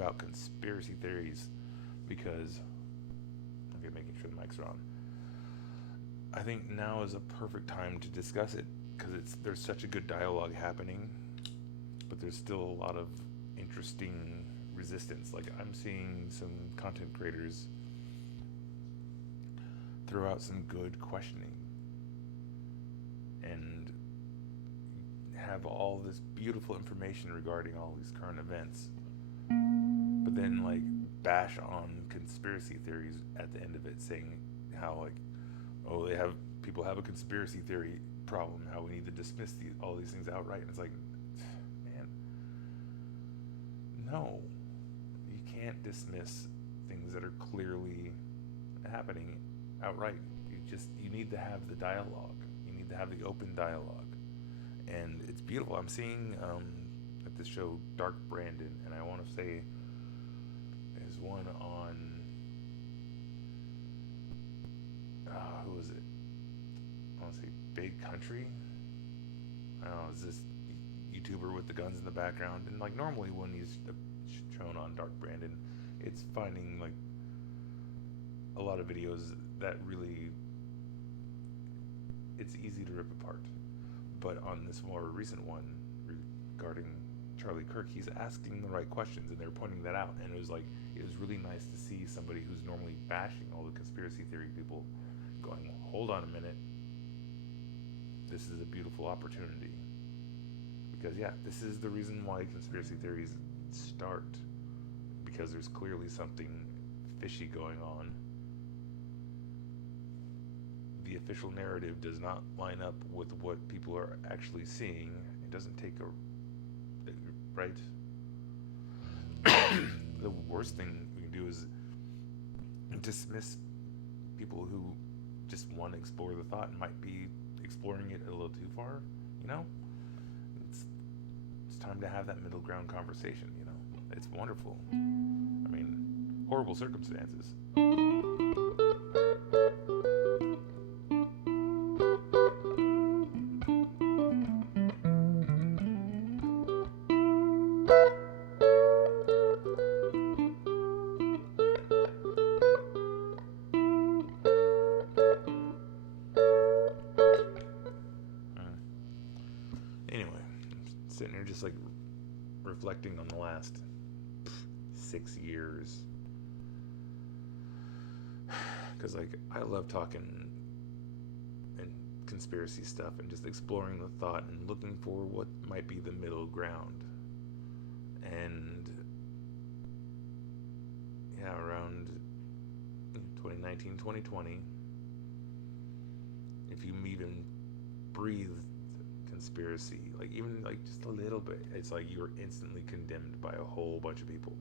about conspiracy theories because, okay, making sure the mics are on. I think now is a perfect time to discuss it because there's such a good dialogue happening, but there's still a lot of interesting resistance. Like, I'm seeing some content creators throw out some good questioning and have all this beautiful information regarding all these current events, but then like bash on conspiracy theories at the end of it, saying how like, oh, people have a conspiracy theory problem, how we need to dismiss all these things outright. And it's like, man, no, you can't dismiss things that are clearly happening outright. You need to have the dialogue. You need to have the open dialogue, and it's beautiful. I'm seeing at this show Dark Brandon, and I want to say there's one on who is it? I want to say Big Country. I don't know, it's this YouTuber with the guns in the background, and like normally when he's shown on Dark Brandon, it's finding like a lot of videos that really, it's easy to rip apart. But on this more recent one regarding Charlie Kirk, he's asking the right questions, and they're pointing that out. And it was really nice to see somebody who's normally bashing all the conspiracy theory people going, hold on a minute, this is a beautiful opportunity. Because yeah, this is the reason why conspiracy theories start, because there's clearly something fishy going on. The official narrative does not line up with what people are actually seeing. It doesn't take right. The worst thing we can do is dismiss people who just want to explore the thought and might be exploring it a little too far. It's time to have that middle ground conversation. It's wonderful. I mean, horrible circumstances. Sitting here just like reflecting on the last 6 years, because like I love talking and conspiracy stuff and just exploring the thought and looking for what might be the middle ground. And yeah, around 2019, 2020, if you even breathe conspiracy, like even like just a little bit, it's like you're instantly condemned by a whole bunch of people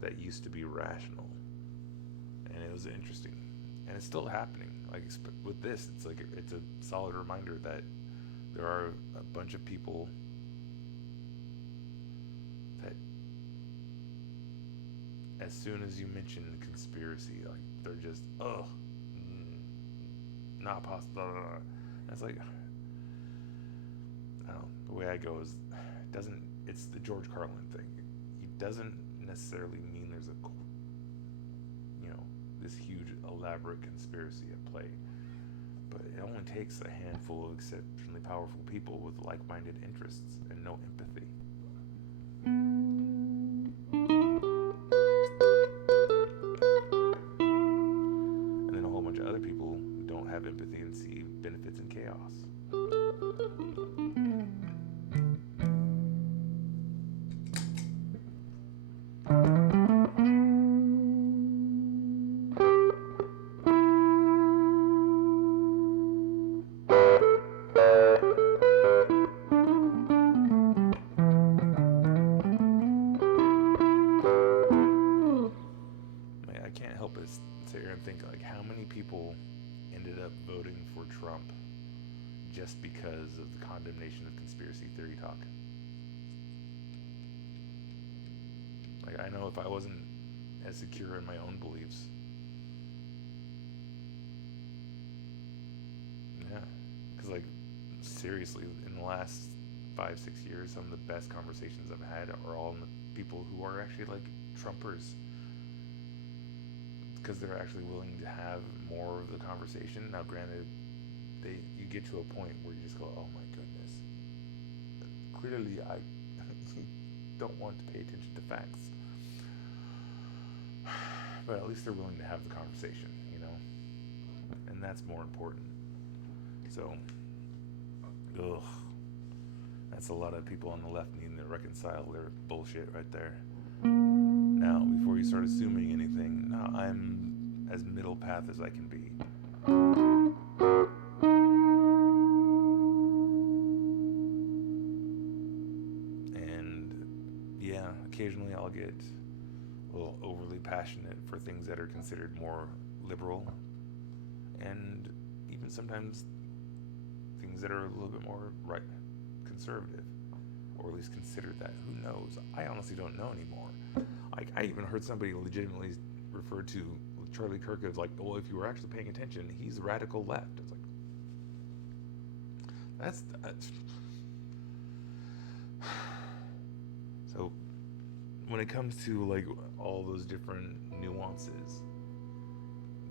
that used to be rational. And it was interesting, and it's still happening. Like with this, it's like it's a solid reminder that there are a bunch of people that as soon as you mention the conspiracy, like they're just not possible. It's like, I don't know, the way I go is, it's the George Carlin thing. It doesn't necessarily mean there's this huge elaborate conspiracy at play, but it only takes a handful of exceptionally powerful people with like-minded interests and no empathy. And then a whole bunch of other people who don't have empathy and see benefits in chaos. Just because of the condemnation of conspiracy theory talk. Like, I know if I wasn't as secure in my own beliefs, yeah, because like seriously, in the last 5-6 years, some of the best conversations I've had are all in the people who are actually like Trumpers, because they're actually willing to have more of the conversation. Now, granted, you get to a point where you just go, oh my goodness, clearly I don't want to pay attention to facts, but at least they're willing to have the conversation, and that's more important. So, that's a lot of people on the left needing to reconcile their bullshit right there. Now, before you start assuming anything, now I'm as middle path as I can be. And yeah, occasionally I'll get a little overly passionate for things that are considered more liberal, and even sometimes things that are a little bit more right, conservative, or at least considered that. Who knows? I honestly don't know anymore. I even heard somebody legitimately refer to Charlie Kirk as like, well, if you were actually paying attention, he's radical left. It's like, that's so when it comes to like all those different nuances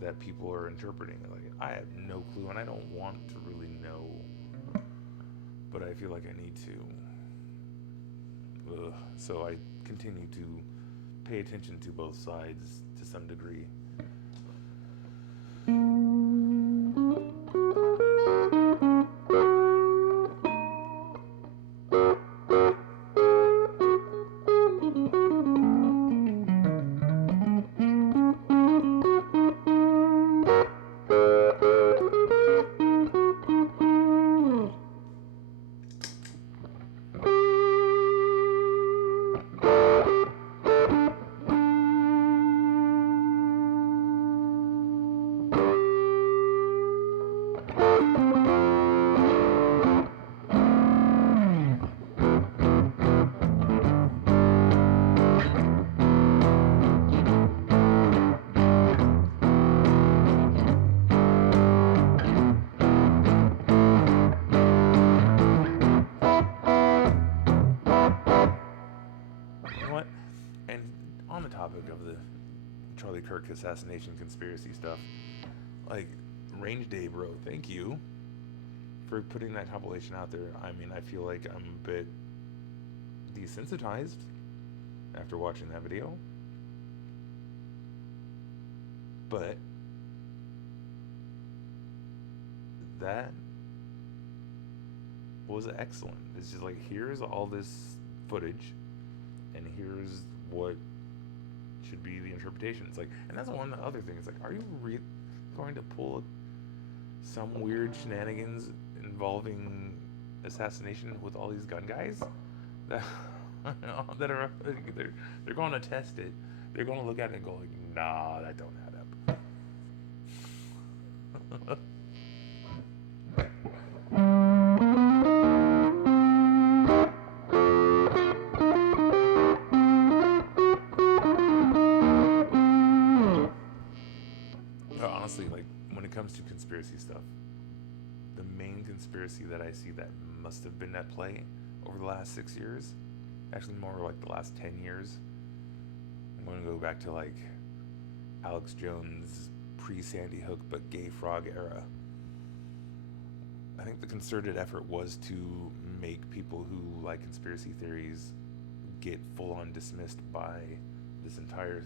that people are interpreting, like, I have no clue, and I don't want to really know, but I feel like I need to. So I continue to pay attention to both sides to some degree. Of the Charlie Kirk assassination conspiracy stuff, like, Range Day, bro, thank you for putting that compilation out there. I mean, I feel like I'm a bit desensitized after watching that video, but that was excellent. It's just like, here's all this footage, and here's what should be the interpretation. It's like, and that's one other thing. It's like, are you going to pull some weird shenanigans involving assassination with all these gun guys that that are they're going to test it? They're going to look at it and go like, nah, that don't add up. Honestly, like, when it comes to conspiracy stuff, the main conspiracy that I see that must have been at play over the last 6 years, actually more like the last 10 years, I'm going to go back to like Alex Jones pre-Sandy Hook but Gay Frog era. I think the concerted effort was to make people who like conspiracy theories get full-on dismissed by this entire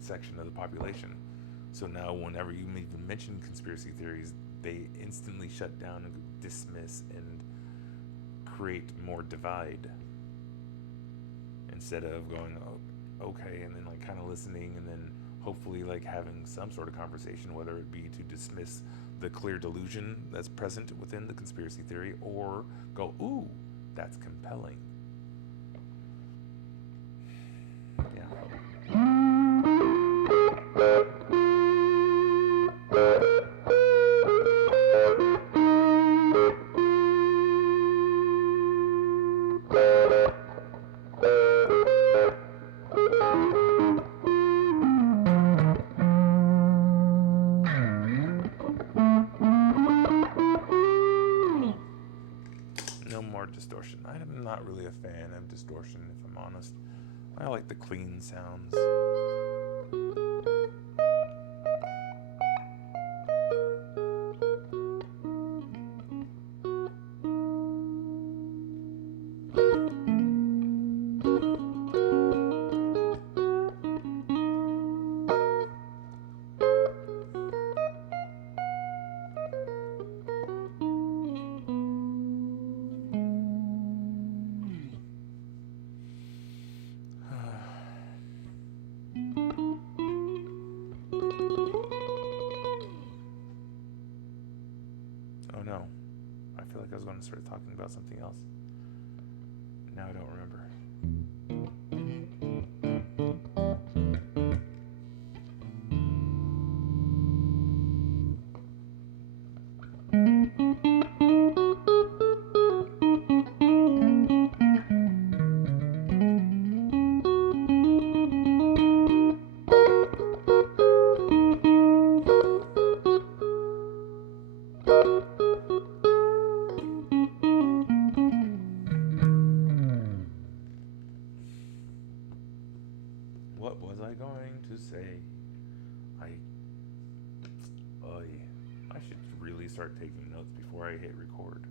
section of the population. So now whenever you even mention conspiracy theories, they instantly shut down and dismiss and create more divide, instead of going, oh, okay, and then like kind of listening, and then hopefully like having some sort of conversation, whether it be to dismiss the clear delusion that's present within the conspiracy theory, or go, ooh, that's compelling. Yeah. Distortion. I'm not really a I'm honest. I like the clean sounds. Oh no, I feel like I was going to start talking about something else. Now I don't remember. What was I going to say? I should really start taking notes before I hit record.